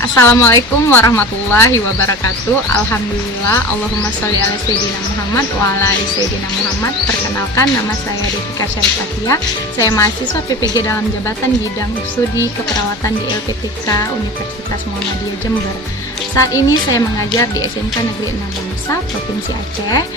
Assalamualaikum warahmatullahi wabarakatuh. Alhamdulillah, Allahumma sholli ala sayyidina Muhammad wa ala ali sayyidina Muhammad. Perkenalkan, nama saya Devika Syarifatia. Saya mahasiswa PPG dalam jabatan bidang studi keperawatan di LPTK Universitas Muhammadiyah Jember. Saat ini saya mengajar di SMK Negeri 6 Bangsa, Provinsi Aceh.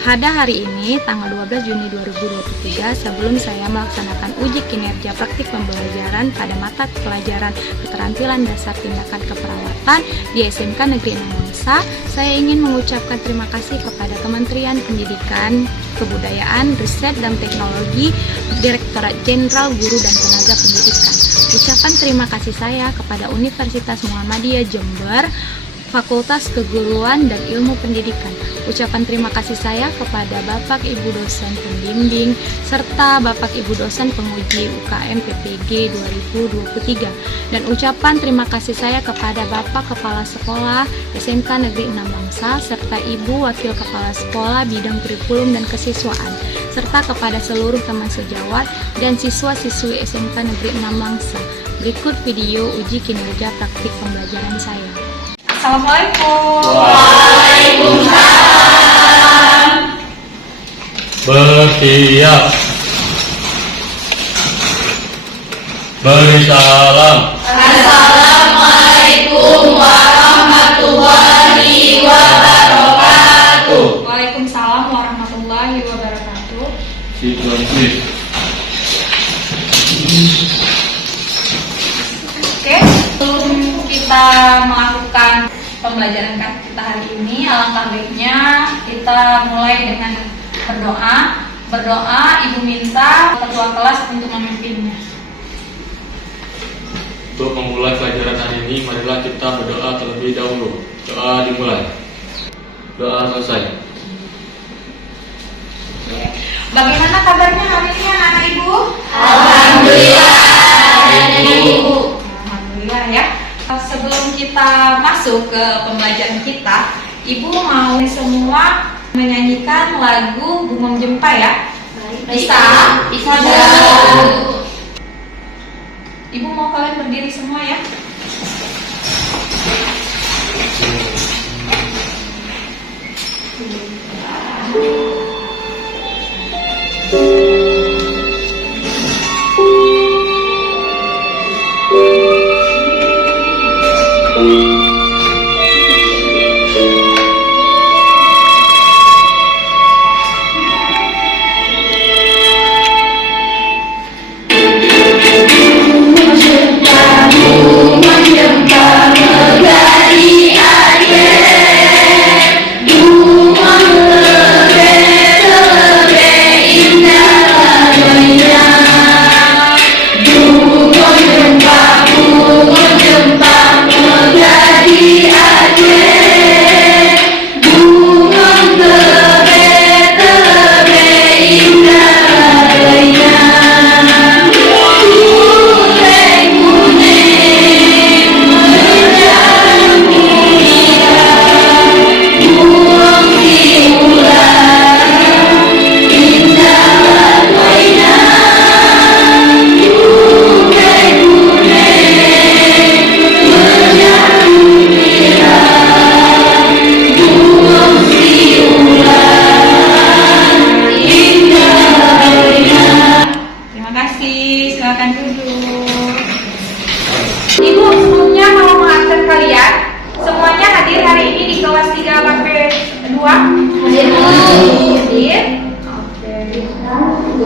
Pada hari ini, tanggal 12 Juni 2023, sebelum saya melaksanakan uji kinerja praktik pembelajaran pada mata pelajaran keterampilan dasar tindakan keperawatan di SMK Negeri 6 Bangsa, saya ingin mengucapkan terima kasih kepada Kementerian Pendidikan, Kebudayaan, Riset, dan Teknologi, Direktorat Jenderal Guru dan Tenaga Pendidikan. Ucapan terima kasih saya kepada Universitas Muhammadiyah Jember, Fakultas Keguruan dan Ilmu Pendidikan. Ucapan terima kasih saya kepada Bapak Ibu dosen pembimbing serta Bapak Ibu dosen penguji UKM PPG 2023. Dan ucapan terima kasih saya kepada Bapak Kepala Sekolah SMK Negeri 6 Bangsa serta Ibu Wakil Kepala Sekolah Bidang Kurikulum dan Kesiswaan serta kepada seluruh teman sejawat dan siswa-siswi SMK Negeri 6 Bangsa. Berikut video uji kinerja praktik pembelajaran saya. Assalamualaikum. Waalaikumsalam. Bersiap. Beri salam. Assalamualaikum warahmatullahi wabarakatuh. Waalaikumsalam warahmatullahi wabarakatuh. Situasi. Oke, sebelum kita melakukan pembelajaran kita hari ini, alangkah baiknya kita mulai dengan berdoa. Ibu minta ketua kelas untuk memimpinnya. Untuk memulai pelajaran hari ini, marilah kita berdoa terlebih dahulu. Doa dimulai. Doa selesai. Bagaimana kabarnya hari ini anak-anak ibu? Alhamdulillah, Ibu. Alhamdulillah ya. Sebelum kita masuk ke pembelajaran kita, ibu mau semua menyanyikan lagu Gumam Jempa ya? Bisa? Bisa dong. Ibu mau kalian berdiri semua ya?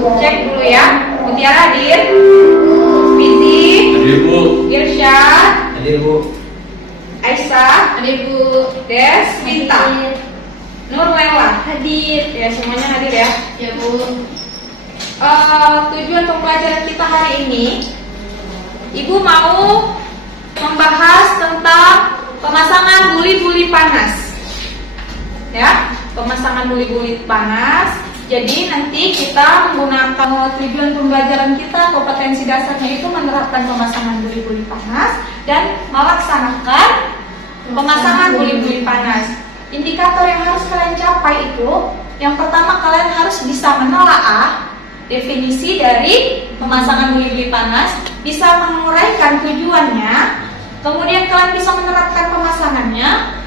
Cek dulu ya. Mutiara hadir. Fizi. Hadir Bu. Irsyad. Hadir Bu. Aisyah. Hadir Bu. Des. Minta. Nur Lela. Hadir. Ya, semuanya hadir ya. Ya Bu. Tujuan pembelajaran kita hari ini, Ibu mau membahas tentang pemasangan buli-buli panas. Ya, pemasangan buli-buli panas. Jadi nanti kita menggunakan tujuan pembelajaran kita, kompetensi dasarnya itu menerapkan pemasangan buli-buli panas dan melaksanakan pemasangan buli-buli panas. Indikator yang harus kalian capai itu, yang pertama kalian harus bisa menelaah definisi dari pemasangan buli-buli panas, bisa menguraikan tujuannya, kemudian kalian bisa bisa menerapkan pemasangannya,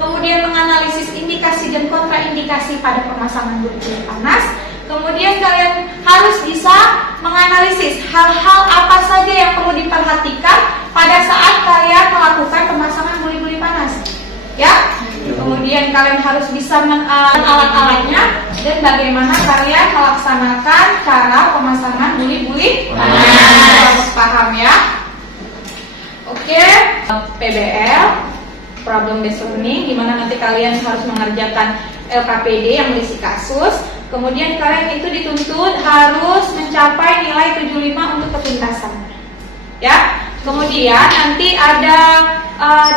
kemudian menganalisis indikasi dan kontraindikasi pada pemasangan buli-buli panas. Kemudian kalian harus bisa menganalisis hal-hal apa saja yang perlu diperhatikan pada saat kalian melakukan pemasangan buli-buli panas. Ya. Kemudian kalian harus bisa alat-alatnya dan bagaimana kalian melaksanakan cara pemasangan buli-buli panas. Harus paham ya. Oke, PBL, problem based learning, dimana nanti kalian harus mengerjakan LKPD yang berisi kasus. Kemudian kalian itu dituntut harus mencapai nilai 75 untuk ketuntasan. Ya. Kemudian nanti ada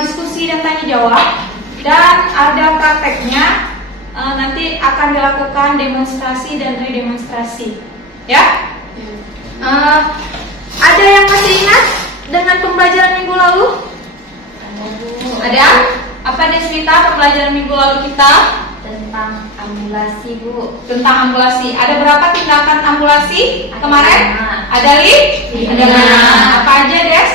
diskusi dan tanya jawab dan ada prakteknya. Nanti akan dilakukan demonstrasi dan redemonstrasi. Ya. Ada yang masih ingat dengan pembelajaran minggu lalu? Ada? Apa Deswita pembelajaran minggu lalu kita? Tentang ambulasi, Bu. Tentang ambulasi. Ada berapa tindakan ambulasi kemarin? Ada 5? Ada 5. Apa aja, Des?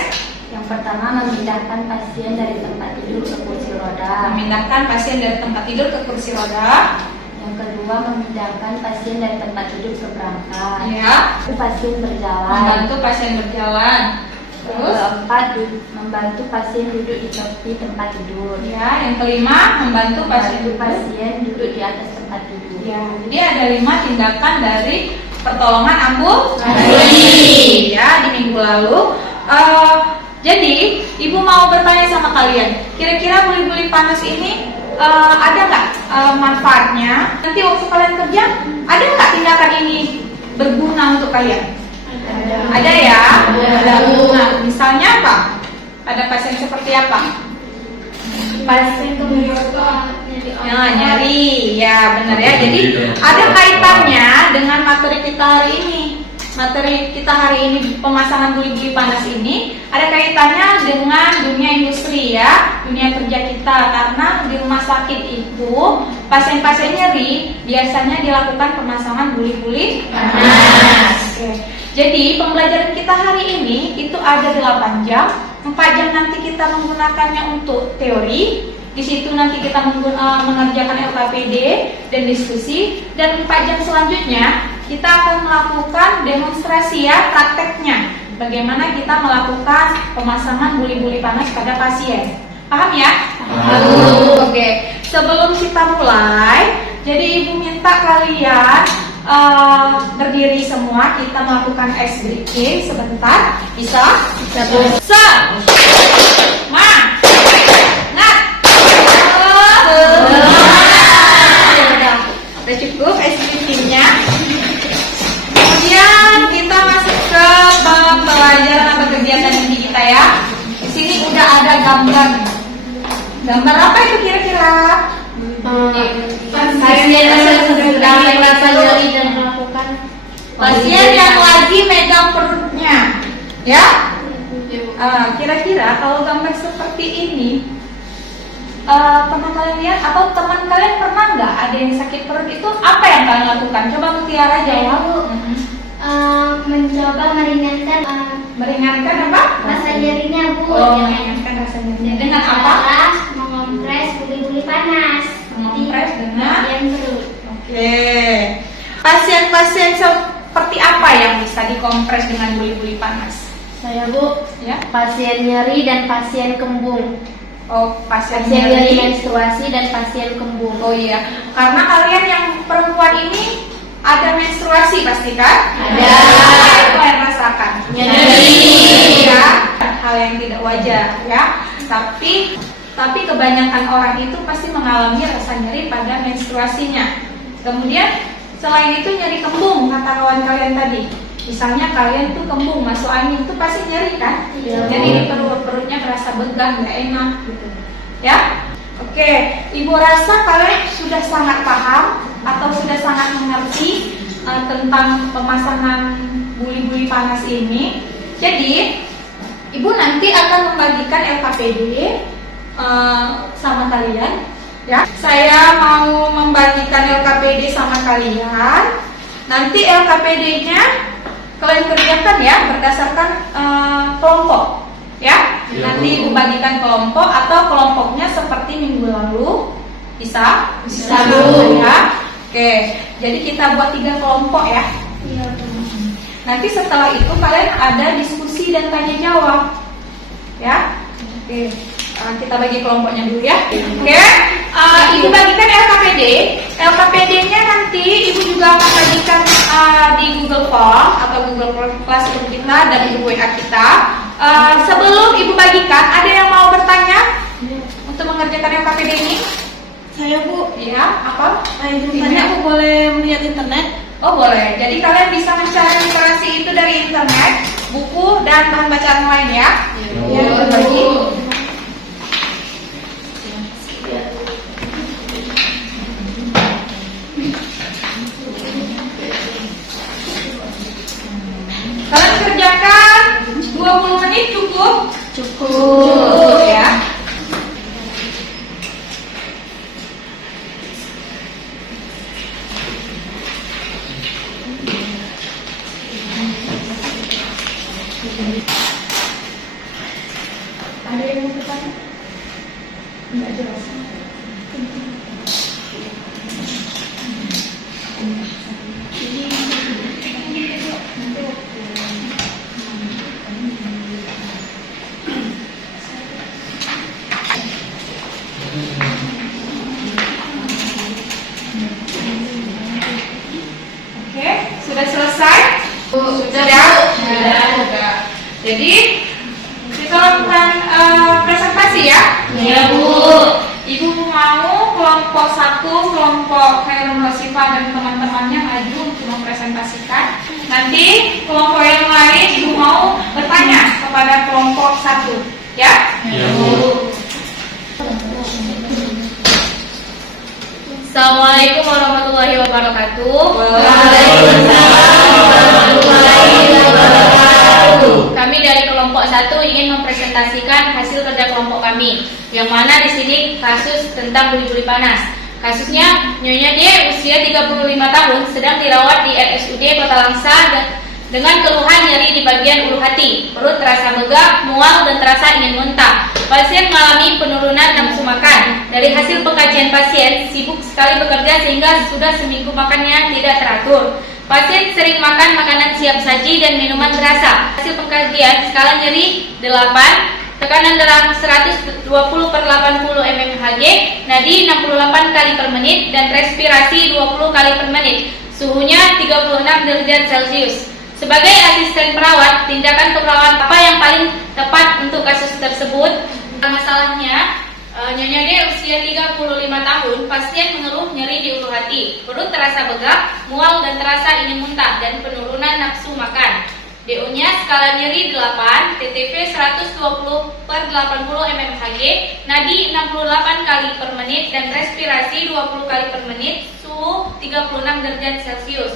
Yang pertama, memindahkan pasien dari tempat tidur ke kursi roda. Memindahkan pasien dari tempat tidur ke kursi roda. Yang kedua, memindahkan pasien dari tempat tidur ke berangkat. Ya. Pasien berjalan. Membantu pasien berjalan. Terus? Yang keempat, membantu pasien duduk di tepi tempat tidur. Ya. Yang kelima, membantu pasien duduk di atas tempat tidur. Ya. Jadi ada 5 tindakan dari pertolongan ambulans. Ya, di minggu lalu. Jadi, Ibu mau bertanya sama kalian, kira-kira buli-buli panas ini ada nggak manfaatnya? Nanti waktu kalian kerja, ada nggak tindakan ini berguna untuk kalian? Ada ya? Ada berguna. Misalnya apa? Pada pasien seperti apa? Pasien nyari, ya benar ya. Jadi ada kaitannya dengan materi kita hari ini. Materi kita hari ini pemasangan buli-buli panas ini ada kaitannya dengan dunia industri ya, dunia kerja kita, karena di rumah sakit itu pasien-pasien nyeri biasanya dilakukan pemasangan buli-buli panas. Oke. Jadi pembelajaran kita hari ini itu ada 8 jam, 4 jam nanti kita menggunakannya untuk teori. Di situ nanti kita mengerjakan LKPD dan diskusi, dan 4 jam selanjutnya kita akan melakukan demonstrasi ya, prakteknya. Bagaimana kita melakukan pemasangan buli-buli panas pada pasien. Paham ya? Paham. Oke. Sebelum kita mulai, jadi Ibu minta kalian berdiri semua, kita melakukan ice breaking sebentar. Bisa? Bisa. Udah cukup ice breaking-nya. Kemudian kita masuk ke pembelajaran atau kegiatan inti kita ya. Di sini udah ada gambar. Gambar apa itu kira-kira? Pasien yang sedang merasa nyeri dan melakukan Pasien yang lagi megang perutnya, ya. Kira-kira kalau gambar seperti ini, pernah kalian lihat atau teman kalian pernah nggak ada yang sakit perut itu? Apa yang kalian lakukan? Coba Mutiara jawab. mencoba meringankan apa? rasa nyerinya, Bu. Meringankan rasa nyerinya dengan apa? Mengompres buli-buli panas. Mengompres dengan bagian perut. Oke. Pasien-pasien seperti apa yang bisa dikompres dengan buli-buli panas? Saya, Bu, Ya. pasien nyeri dan pasien kembung. Oh, pasien Pasien nyeri nyeri. menstruasi dan pasien kembung. Oh iya, karena kalian yang perempuan ini ada menstruasi pasti kan? Ada. Apa yang kalian rasakan? Nyeri. Ya, hal yang tidak wajar ya. Tapi kebanyakan orang itu pasti mengalami rasa nyeri pada menstruasinya. Kemudian selain itu nyeri kembung kata kawan kalian tadi. Misalnya kalian tuh kembung masuk angin itu pasti nyeri kan? Iya. Jadi di perutnya merasa begah, nggak enak gitu. Ya. Oke, Ibu rasa kalian sudah sangat paham atau sudah sangat mengerti tentang pemasangan buli-buli panas ini. Jadi, Ibu nanti akan membagikan LKPD sama kalian. Ya, saya mau membagikan LKPD sama kalian. Nanti LKPD-nya kalian kerjakan ya berdasarkan kelompok. Ya, Iya, nanti Bu. Ibu bagikan kelompok atau kelompoknya seperti minggu lalu. Bisa? Bisa, Bu. Ya. Oke, jadi kita buat 3 kelompok ya. Nanti setelah itu kalian ada diskusi dan tanya jawab. Ya. Oke. Kita bagi kelompoknya dulu ya. Oke. Ibu bagikan LKPD. LKPD-nya nanti Ibu juga akan bagikan di Google Form atau Google Classroom kita dan di WA kita. Sebelum Ibu bagikan, ada yang mau bertanya untuk mengerjakan LKPD ini? Saya, Bu. Iya, apa? Tanya aku boleh melihat internet? Oh boleh. Jadi kalian bisa mencari literasi itu dari internet, buku dan bahan bacaan lain ya. Ya, Ibu bagi. Kalian kerjakan 20 menit cukup? Cukup ya. Ada yang mau bertanya? Enggak jelas. Oke, sudah selesai? Sudah. Jadi kita lakukan presentasi ya. Iya, Bu. Ibu mau kelompok 1, kelompok Khairul Hasifah dan teman-temannya maju untuk mempresentasikan. Nanti kelompok yang lain Ibu mau bertanya kepada kelompok 1, ya? Ya, Bu. Assalamualaikum warahmatullahi wabarakatuh. Kami dari kelompok 1 ingin mempresentasikan hasil kerja kelompok kami, yang mana di sini kasus tentang buli-buli panas. Kasusnya, Nyonya D usia 35 tahun sedang dirawat di RSUD Kota Langsa dengan keluhan nyeri di bagian ulu hati, perut terasa begah, mual dan terasa ingin muntah. Pasien mengalami penurunan nafsu makan. Dari hasil pengkajian pasien, sibuk sekali bekerja sehingga sudah seminggu makannya tidak teratur. Pasien sering makan makanan siap saji dan minuman berasa. Hasil pengkajian skala nyeri 8, tekanan darah 120/80 mmHg, nadi 68 kali per menit dan respirasi 20 kali per menit. Suhunya 36 derajat Celcius. Sebagai asisten perawat, tindakan perawat apa yang paling tepat untuk kasus tersebut? Masalahnya, Nyonya D usia 35 tahun, pasien mengeluh nyeri di ulu hati, perut terasa begah, mual dan terasa ingin muntah, dan penurunan nafsu makan. DO-nya skala nyeri 8, TTV 120/80 mmHg, nadi 68 kali per menit, dan respirasi 20 kali per menit, suhu 36 derajat Celcius.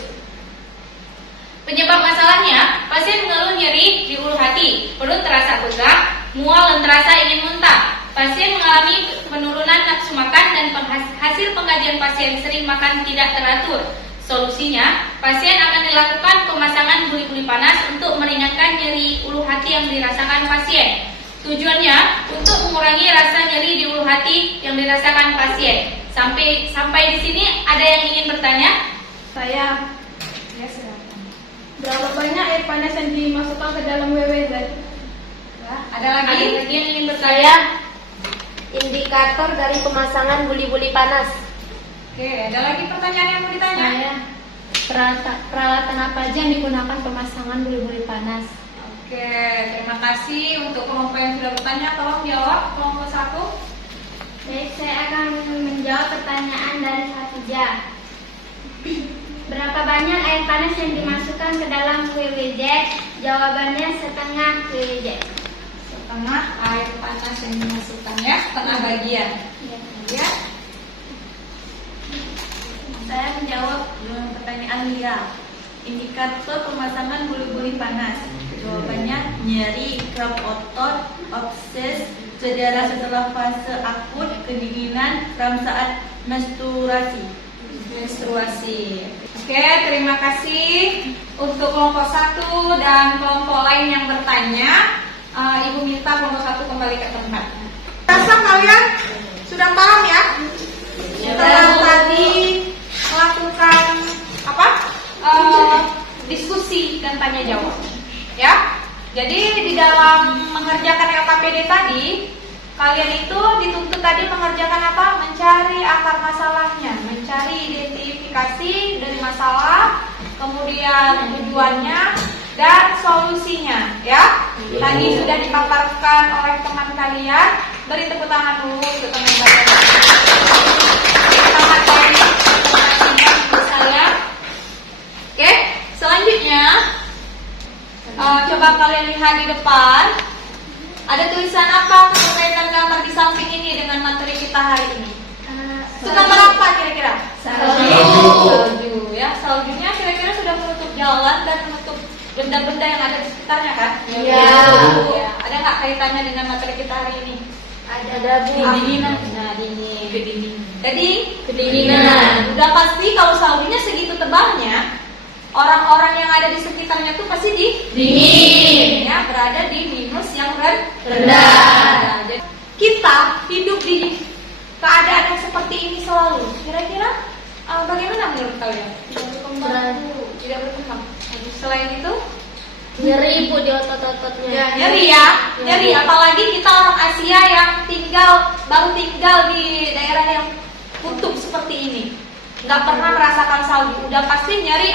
Penyebab masalahnya, pasien mengeluh nyeri di ulu hati, perut terasa begah, mual dan terasa ingin muntah. Pasien mengalami penurunan nafsu makan dan hasil pengkajian pasien sering makan tidak teratur. Solusinya, pasien akan dilakukan pemasangan buli-buli panas untuk meringankan nyeri ulu hati yang dirasakan pasien. Tujuannya untuk mengurangi rasa nyeri di ulu hati yang dirasakan pasien. Sampai di sini ada yang ingin bertanya? Saya, Ya, silakan. berapa banyak air panas yang dimasukkan ke dalam WWZ? Ya, ada lagi yang ingin bertanya? Saya indikator dari pemasangan buli-buli panas. Oke, ada lagi pertanyaan yang mau ditanya? Peralatan apa aja yang digunakan pemasangan buli-buli panas? Oke, terima kasih untuk kelompok yang sudah bertanya. Tolong jawab kelompok 1. Baik, saya akan menjawab pertanyaan dari Hafizah. Berapa banyak air panas yang dimasukkan ke dalam WWZ? Jawabannya setengah WWZ. Setengah air panas yang dimasukkan ya, setengah bagian. Ya. Saya menjawab pertanyaan Lia. Indikator pemasangan buli-buli panas. Jawabannya nyeri, kramp otot, abses, cedera setelah fase akut, kedinginan, kram saat menstruasi. Oke, terima kasih untuk kelompok 1 dan kelompok lain yang bertanya. Ibu minta kelompok 1 kembali ke tempat. Rasa kalian sudah paham ya? Setelah tadi melakukan apa? Diskusi dan tanya jawab. Ya. Jadi di dalam mengerjakan LKPD tadi, kalian itu dituntut tadi mengerjakan apa? Mencari akar masalahnya, mencari identifikasi dari masalah, kemudian tujuannya dan solusinya, ya. Tadi sudah dipaparkan oleh teman kalian. Beri tepuk tangan dulu untuk teman kalian. Selamat pagi saya. Oke, selanjutnya coba kalian lihat di depan. Ada tulisan apa berkaitan gambar di samping ini dengan materi kita hari ini? Itu gambar apa kira-kira? Salju. Ya, saljunya kira-kira sudah menutup jalan dan menutup benda-benda yang ada di sekitarnya kan? Iya. Ya. Ada nggak kaitannya dengan materi kita hari ini? Ada Kedinginan. Nah, dingin. Jadi kedinginan. Udah pasti kalau saljunya segitu tebalnya, orang-orang yang ada di sekitarnya tuh pasti dingin, ya, berada di minus yang rendah. Nah, jadi kita hidup di keadaan yang seperti ini selalu. Kira-kira bagaimana menurut kalian? Tidak berkembang. Selain itu, nyeri Bu di otot-ototnya. nyeri. Apalagi kita orang Asia yang baru tinggal di daerah yang kutub seperti ini. Nggak pernah merasakan salju, udah pasti nyeri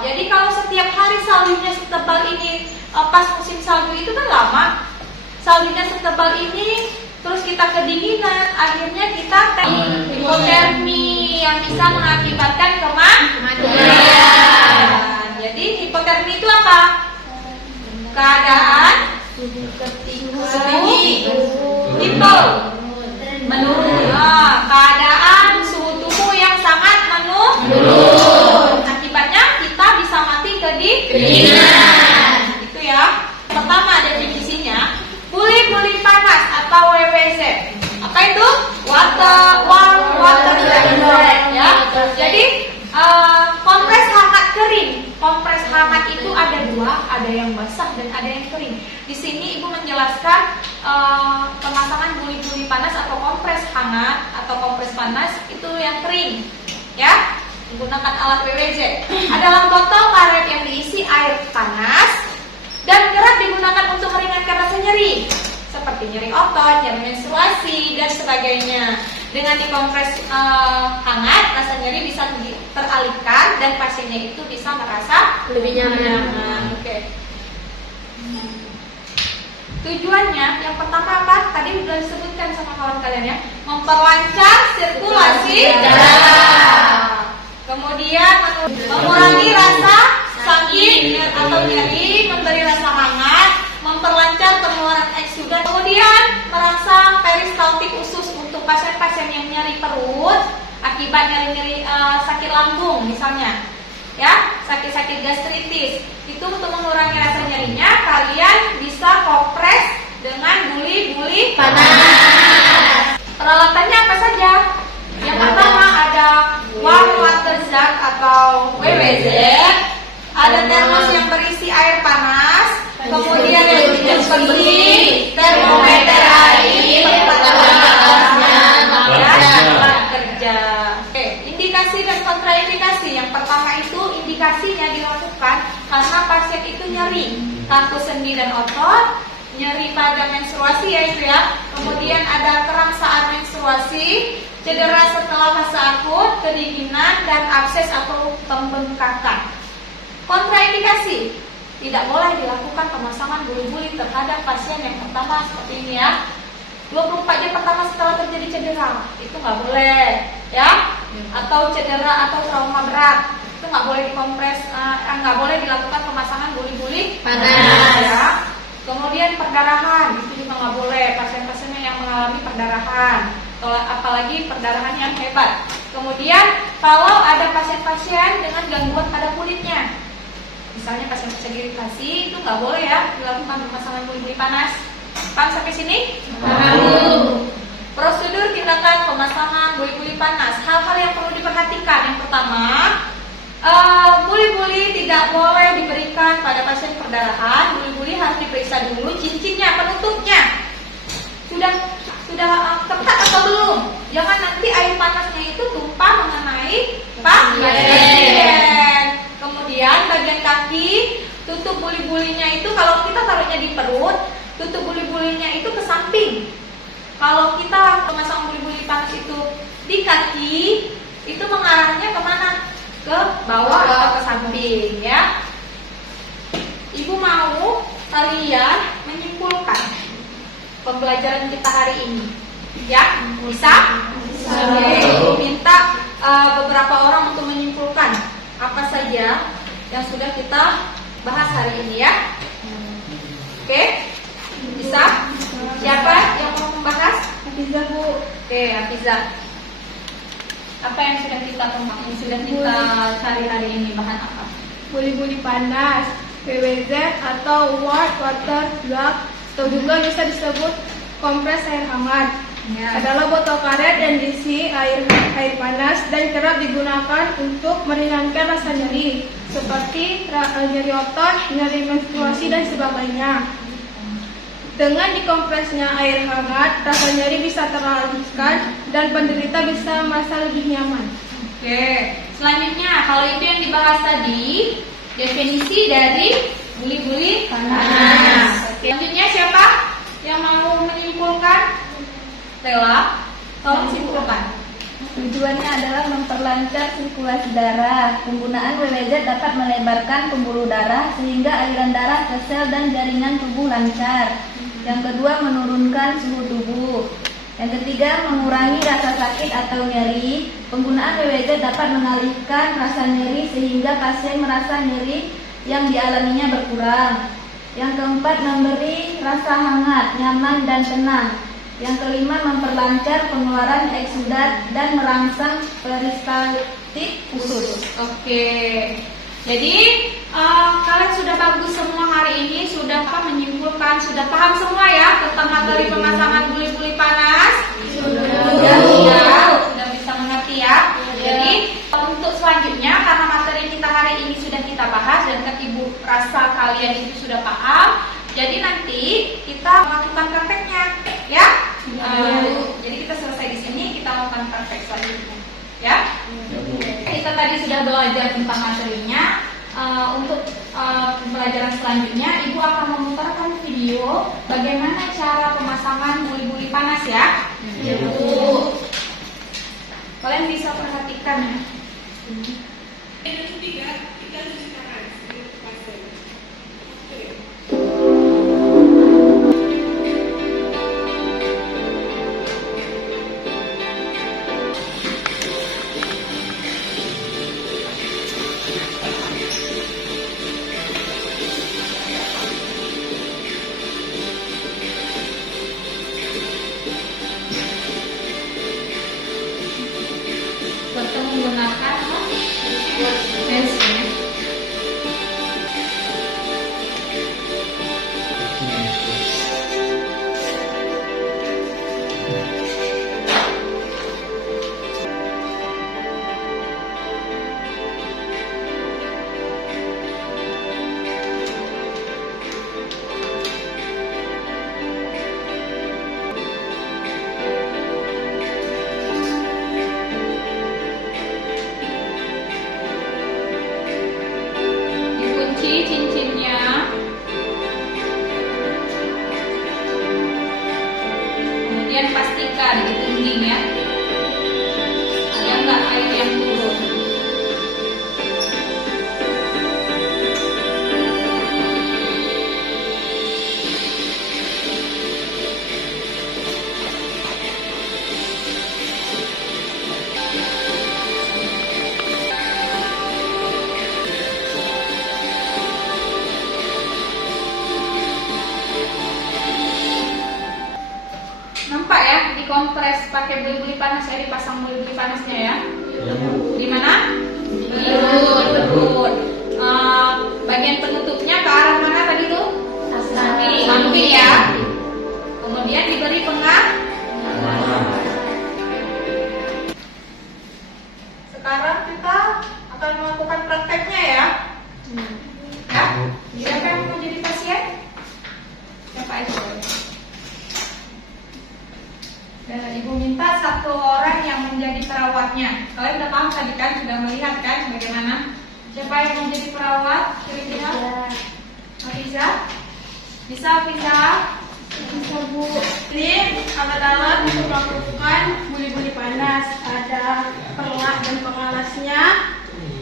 Jadi kalau setiap hari saljunya setebal ini, pas musim salju itu kan lama, saljunya setebal ini, terus kita kedinginan, akhirnya kita hipotermi yang bisa mengakibatkan kematian. Jadi hipotermi itu apa? Keadaan hipo menurun. Keadaan suhu tubuh yang sangat menurun. Akibatnya kita bisa mati kedinginan. Itu ya. Pertama definisinya, buli-buli panas atau WWZ. Apa itu? Warm water zakat, ya. Jadi kompres hangat kering. Kompres hangat itu ada dua, ada yang basah dan ada yang kering. Di sini Ibu menjelaskan pemasangan buli-buli panas atau kompres hangat atau kompres panas itu yang kering, ya, menggunakan alat WWZ. Adalah botol karet yang diisi air panas dan kerap digunakan untuk meringankan rasa nyeri, seperti nyeri otot, nyeri menstruasi dan sebagainya. Dengan dikompres hangat, rasa nyeri bisa teralihkan dan pasiennya itu bisa merasa Lebih nyaman. Oke. Tujuannya yang pertama apa? Tadi sudah disebutkan sama kawan kalian ya, memperlancar sirkulasi darah. Kemudian mengurangi rasa sakit atau nyeri, memberi rasa hangat, memperlancar pengeluaran eksudan. Kemudian merangsang peristaltik usus untuk pasien-pasien yang nyeri perut akibat nyeri sakit lambung misalnya, ya, sakit-sakit gastritis. Itu untuk mengurangi rasa nyerinya, kalian bisa kompres dengan buli-buli panas. Peralatannya apa saja? Yang pertama ada warm water jar atau WWZ, ada termos yang berisi air panas, kemudian yang dibeli termometer air, alat kerja. Oke, indikasi dan kontraindikasi. Yang pertama itu indikasinya dilakukan karena pasien itu nyeri kaku sendi dan otot, nyeri pada menstruasi ya itu ya. Kemudian ada kram saat menstruasi, cedera setelah fase akut, kedinginan dan abses atau pembengkakan. Kontraindikasi, tidak boleh dilakukan pemasangan buli-buli terhadap pasien yang pertama seperti ini ya. 24 jam pertama setelah terjadi cedera, itu nggak boleh ya. Atau cedera atau trauma berat, itu nggak boleh dikompres, nggak boleh dilakukan pemasangan buli-buli panas ya. Kemudian perdarahan, itu juga nggak boleh, pasien-pasiennya yang mengalami perdarahan, apalagi perdarahan yang hebat. Kemudian kalau ada pasien-pasien dengan gangguan pada kulitnya, misalnya pasien-pasien iritasi, itu nggak boleh ya dilakukan pemasangan buli-buli panas. Paham sampai sini? Paham. Prosedur tindakan pemasangan buli-buli panas. Hal-hal yang perlu diperhatikan. Yang pertama, Buli-buli tidak boleh diberikan pada pasien perdarahan. Buli-buli harus diperiksa dulu cincinnya, penutupnya. Sudah ketat atau belum? Jangan nanti air panasnya itu tumpah mengenai pasien. Kemudian bagian kaki, tutup buli-bulinya itu kalau kita taruhnya di perut, tutup buli-bulinya itu ke samping. Kalau kita memasang buli-buli panas itu di kaki, itu mengarahnya kemana? Ke bawah atau ke samping, ya. Ibu mau kalian menyimpulkan pembelajaran kita hari ini, ya? Bisa? Oke, Ibu minta beberapa orang untuk menyimpulkan apa saja yang sudah kita bahas hari ini, ya. Oke, bisa? Siapa yang mau membahas? Hafizah, Bu. Oke, Hafizah. Apa yang sudah kita cari hari ini, bahan apa? Buli-buli panas, WWZ atau warm water drug, atau juga bisa disebut kompres air hangat. Ya. Adalah botol karet yang diisi air panas dan kerap digunakan untuk meringankan rasa nyeri seperti nyeri otot, nyeri menstruasi dan sebagainya. Dengan dikompresnya air hangat, rasa nyeri bisa teralihkan dan penderita bisa merasa lebih nyaman. Oke, selanjutnya kalau itu yang dibahas tadi, definisi dari buli-buli panas. Oke. Selanjutnya siapa yang mau menyimpulkan? Stella, tolong simpulkan. Tujuannya adalah memperlancar sirkulasi darah. Penggunaan WWZ dapat melebarkan pembuluh darah sehingga aliran darah ke sel dan jaringan tubuh lancar. Yang kedua, menurunkan suhu tubuh. Yang ketiga, mengurangi rasa sakit atau nyeri. Penggunaan WWZ dapat mengalihkan rasa nyeri sehingga pasien merasa nyeri yang dialaminya berkurang. Yang keempat, memberi rasa hangat, nyaman, dan tenang. Yang kelima, memperlancar pengeluaran eksudat dan merangsang peristaltik usus. Oke. Jadi kalian sudah bagus semua hari ini, sudah menyimpulkan, sudah paham semua ya tentang materi pemasangan buli-buli panas? Sudah bisa mengerti ya. Jadi untuk selanjutnya, karena materi kita hari ini sudah kita bahas dan ibu rasa kalian itu sudah paham, jadi nanti kita melakukan prakteknya, ya. Jadi kita selesai di sini, kita lakukan praktek selanjutnya, ya. Kita tadi sudah belajar tentang materinya. Untuk pembelajaran selanjutnya, ibu akan memutarkan video bagaimana cara pemasangan buli-buli panas, ya. Kalian bisa perhatikan ya. Menggunakan mesinnya. Cincinnya, kemudian pastikan dikeringin ya, ada nggak air yang turun. Nampak ya, dikompres pakai buli-buli panas ya, dipasang buli-buli panasnya ya. Di mana? Di perut. Bagian penutupnya ke arah mana tadi tuh? Samping ya. Kemudian diberi Sekarang kita akan melakukan praktek Ibu minta satu orang yang menjadi perawatnya. Kalian udah paham tadi kan? Sudah melihat kan bagaimana? Siapa yang menjadi perawat? Kira-kira? Hafiza? Bisa Hafiza? Bisa Bu. Ini alat-alat untuk melakukan buli-buli panas. Ada perlak dan pengalasnya.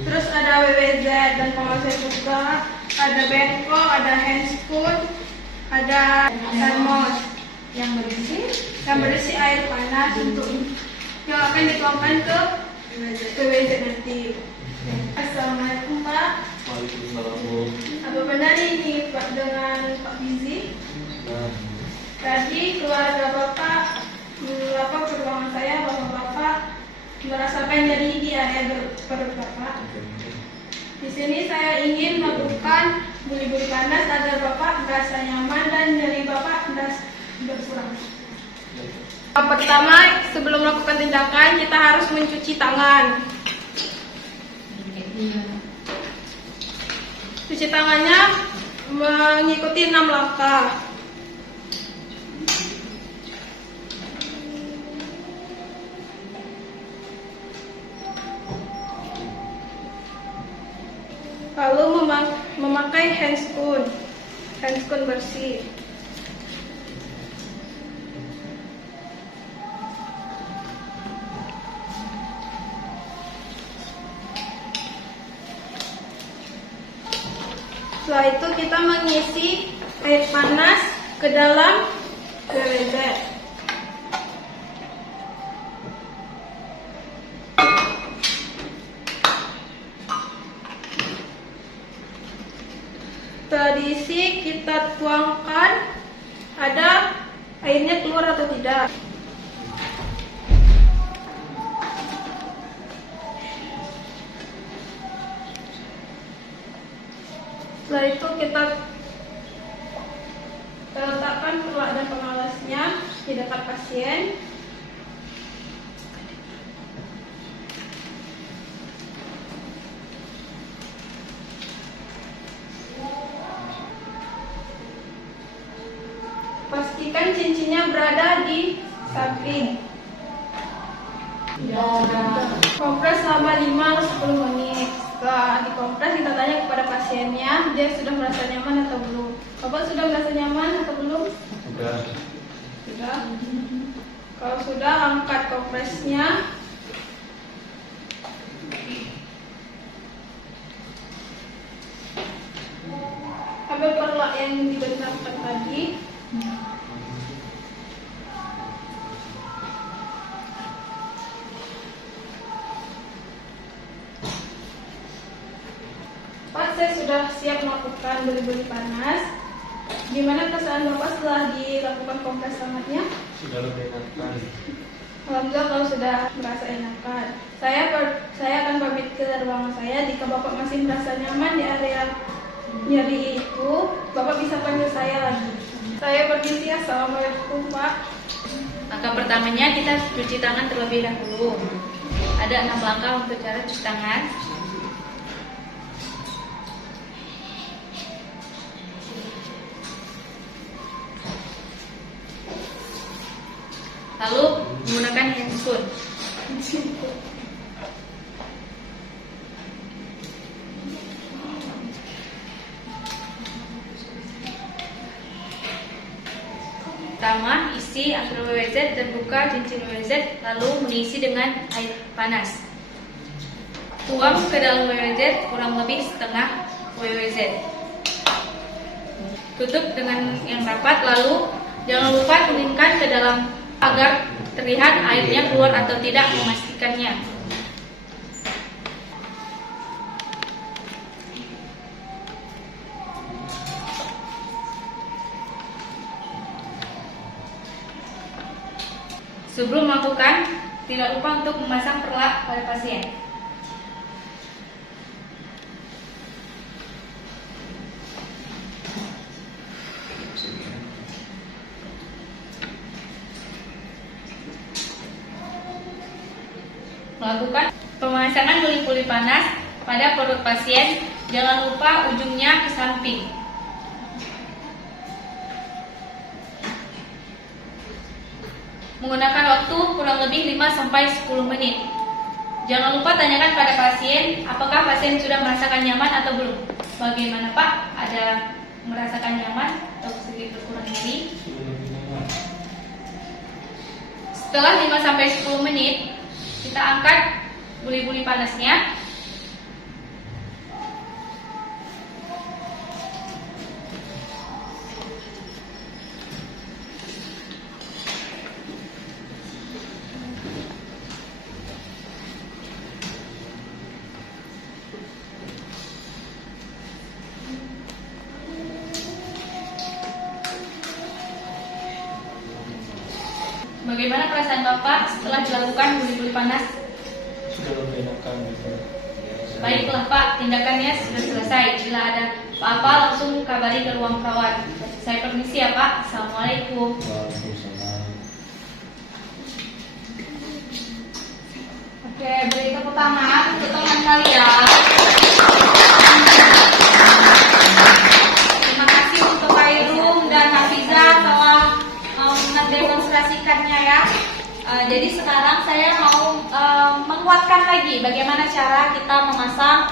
Terus ada WWZ dan pengalasnya juga. Ada beko, ada handspoon, ada termos Yang berisi air panas untuk yang akan dituangkan ke WWZ nanti. Assalamualaikum Pak. Waalaikumsalam Bu. Apa benar ini Pak dengan Pak Gizi? Tadi keluarga Bapak melapor ke ruangan saya bahwa Bapak merasakan nyeri di area perut Bapak. Di sini saya ingin melakukan buli-buli panas agar Bapak merasa nyaman dan nyeri Bapak berkurang. Pertama, sebelum melakukan tindakan, kita harus mencuci tangan. Cuci tangannya mengikuti 6 langkah. Lalu memakai handspoon bersih. Setelah itu kita mengisi air panas ke dalam WWZ. Setelah diisi, kita tuangkan, ada airnya keluar atau tidak. Setelah itu kita letakkan perlak dan pengalasnya di dekat pasien. Pastikan cincinnya berada di samping. Kompres selama 5-10 menit. Setelah dikompres, kita tanya kepada pasiennya, dia sudah merasa nyaman atau belum. Bapak sudah merasa nyaman atau belum? Sudah. Kalau sudah, angkat kompresnya. Ambil perlak yang dibentangkan tadi. Pak, saya sudah siap melakukan buli-buli panas. Gimana perasaan Bapak setelah dilakukan kompres hangatnya? Sudah lebih enakan. Alhamdulillah kalau sudah merasa enakan. Saya akan pamit ke ruangan saya. Jika Bapak masih merasa nyaman di area nyeri itu, Bapak bisa panggil saya lagi. Saya permisi. Assalamualaikum Pak. Langkah pertamanya kita cuci tangan terlebih dahulu. Ada 6 langkah untuk cara cuci tangan. Lalu menggunakan handspoon. Pertama, isi ambil WWZ dan buka cincin WWZ, lalu mengisi dengan air panas. Tuang ke dalam WWZ kurang lebih setengah WWZ. Tutup dengan yang rapat, lalu jangan lupa tuangkan ke dalam agar terlihat airnya keluar atau tidak, memastikannya. Sebelum melakukan, tidak lupa untuk memasang perlak pada pasien. Melakukan pemasangan buli-buli panas pada perut pasien, jangan lupa ujungnya ke samping. menggunakan waktu kurang lebih 5-10 menit. Jangan lupa tanyakan pada pasien apakah pasien sudah merasakan nyaman atau belum. Bagaimana Pak? Ada merasakan nyaman atau sedikit berkurang nyeri? Setelah 5-10 menit, kita angkat buli-buli panasnya. Bagaimana perasaan Bapak setelah dilakukan buli-buli panas? Sudah lebih enakan gitu. Baiklah Pak, tindakannya sudah selesai. Bila ada apa-apa langsung kabari ke ruang perawat. Saya permisi ya Pak. Assalamualaikum. Waalaikumsalam. Oke, beri tepuk tangan untuk teman kalian. Terima kasih untuk Airum dan Hafizah telah mendemonstrasikannya ya. Jadi sekarang saya mau menguatkan lagi bagaimana cara kita memasang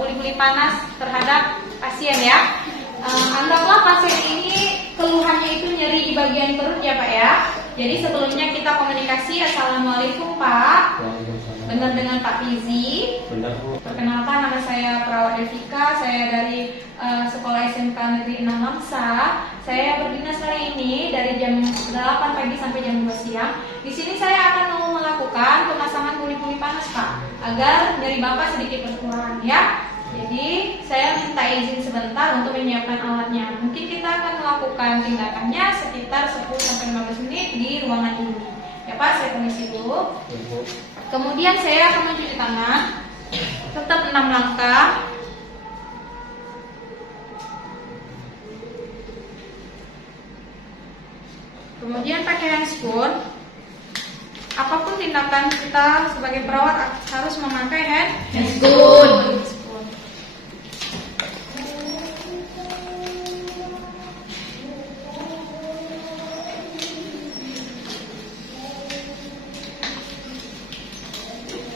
buli-buli panas terhadap pasien ya. Anggaplah pasien ini keluhannya itu nyeri di bagian perut ya Pak ya. Jadi sebelumnya kita komunikasi. Assalamualaikum Pak. Waalaikumsalam. Benar dengan Pak Fizi. Benar Bu. Perkenalkan, nama saya Perawat Devika. Saya dari Sekolah SMK Negeri 6 Lamsa. Saya berdinas hari ini dari jam 8 pagi sampai jam 2 siang. Di sini saya akan mau melakukan pemasangan buli-buli panas Pak, agar nyeri Bapak sedikit berkurang ya. Jadi saya minta izin sebentar untuk menyiapkan alatnya. Mungkin kita akan melakukan tindakannya sekitar 10-15 menit di ruangan ini. Ya Pak, saya permisi dulu. Kemudian saya akan mencuci tangan. Tetap 6 langkah. Kemudian pakai handscoon. Apapun tindakan kita sebagai perawat harus memakai handscoon.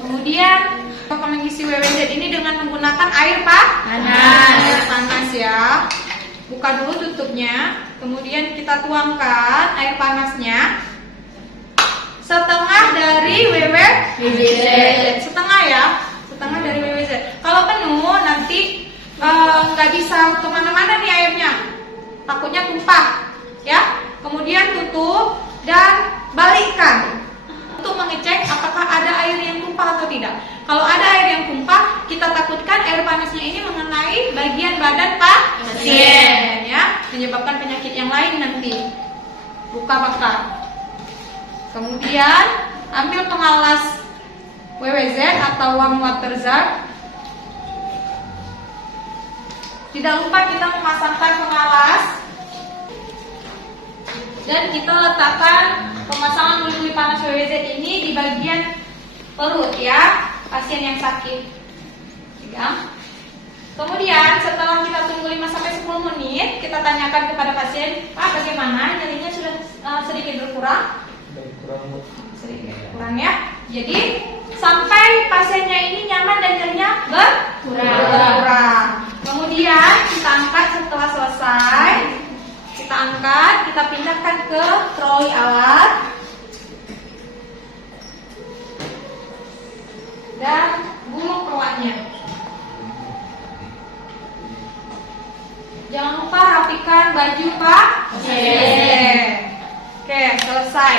Kemudian akan mengisi WWZ ini dengan menggunakan air panas. Air panas ya. Buka dulu tutupnya. Kemudian kita tuangkan air panasnya setengah dari WWZ. Setengah ya, setengah dari WWZ. Kalau penuh nanti nggak bisa kemana-mana nih airnya. Takutnya tumpah ya. Kemudian tutup dan balikkan untuk mengecek apakah ada air yang tumpah atau tidak. Kalau ada air yang tumpah, kita takutkan air panasnya ini mengenai bagian badan pasien ya, menyebabkan penyakit yang lain nanti, luka bakar. Kemudian ambil pengalas WWZ atau warm water jar. Tidak lupa kita memasangkan pengalas dan kita letakkan pemasangan buli-buli panas WWZ ini di bagian perut ya, pasien yang sakit. Ya. Kemudian setelah kita tunggu 5-10 menit, kita tanyakan kepada pasien, Pak, bagaimana nyerinya sudah sedikit berkurang? Sedikit berkurang ya. Jadi sampai pasiennya ini nyaman dan nyerinya berkurang. Kemudian kita angkat setelah selesai. Kita angkat, kita pindahkan ke troli alat dan gulung perawatnya. Jangan lupa rapikan baju Pak. Oke, selesai.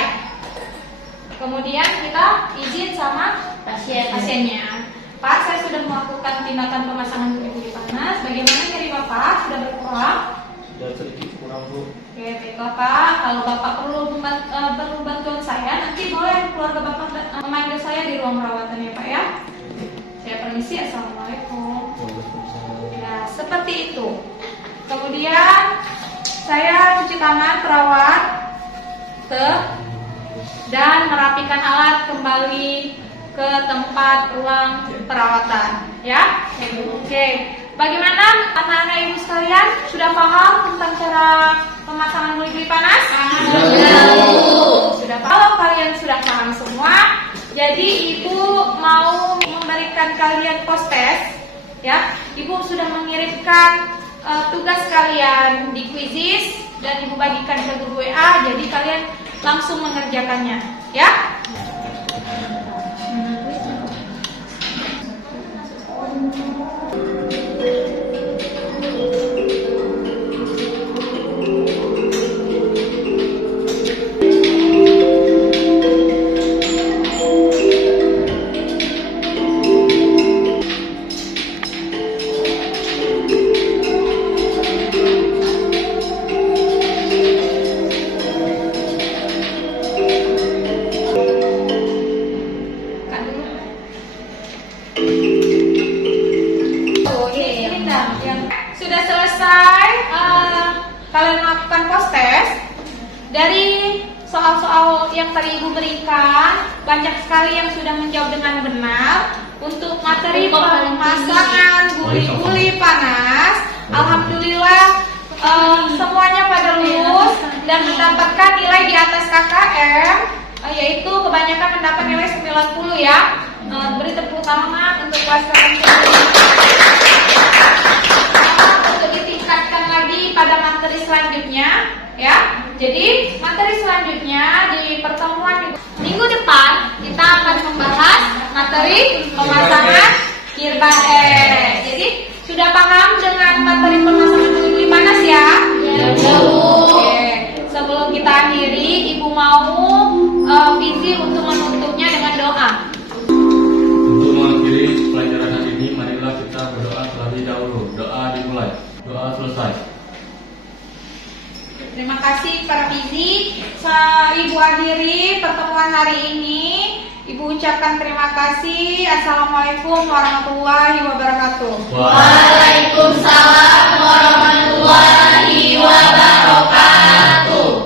Kemudian kita izin sama pasiennya. Pak, saya sudah melakukan tindakan pemasangan buli-buli panas. Bagaimana nyeri Bapak? Sudah berkurang? Sudah sedikit kurang Bu. Oke, baiklah Pak. Kalau Bapak perlu bantuan saya, nanti boleh keluarga Bapak memanggil saya di ruang perawatan ya Pak ya. Saya permisi. Assalamualaikum. Ya, seperti itu. Kemudian saya cuci tangan perawat dan merapikan alat kembali ke tempat ruang perawatan ya. Oke. Bagaimana anak-anak ibu sekalian, sudah paham tentang cara pemasangan buli-buli panas? Sudah paham. Kalau Jadi Ibu mau memberikan kalian post test, ya. Ibu sudah mengirimkan tugas kalian di Quizizz dan Ibu bagikan ke grup WA. Jadi kalian langsung mengerjakannya, ya. Sudah selesai kalian melakukan post test. Dari soal-soal yang tadi Ibu berikan, banyak sekali yang sudah menjawab dengan benar. Untuk materi pemasangan guli-guli panas, alhamdulillah semuanya pada lulus dan mendapatkan nilai di atas KKM, yaitu kebanyakan mendapat nilai 90 ya. Beri tepuk tangan untuk kelas kalian. Untuk ditingkatkan lagi pada materi selanjutnya, ya. Jadi materi selanjutnya di pertemuan minggu depan kita akan membahas materi pemasangan kirban es. Jadi sudah paham dengan materi pemasangan guli panas ya? Ya, Oke. Sebelum kita akhiri, Ibu mau visi untuk menutupnya dengan doa. Untuk mengakhiri pelajaran hari ini, marilah kita berdoa terlebih dahulu. Doa dimulai. Doa selesai. Terima kasih para Fizi. Ibu akhiri pertemuan hari ini. Ibu ucapkan terima kasih. Assalamualaikum warahmatullahi wabarakatuh. Waalaikumsalam warahmatullahi wabarakatuh.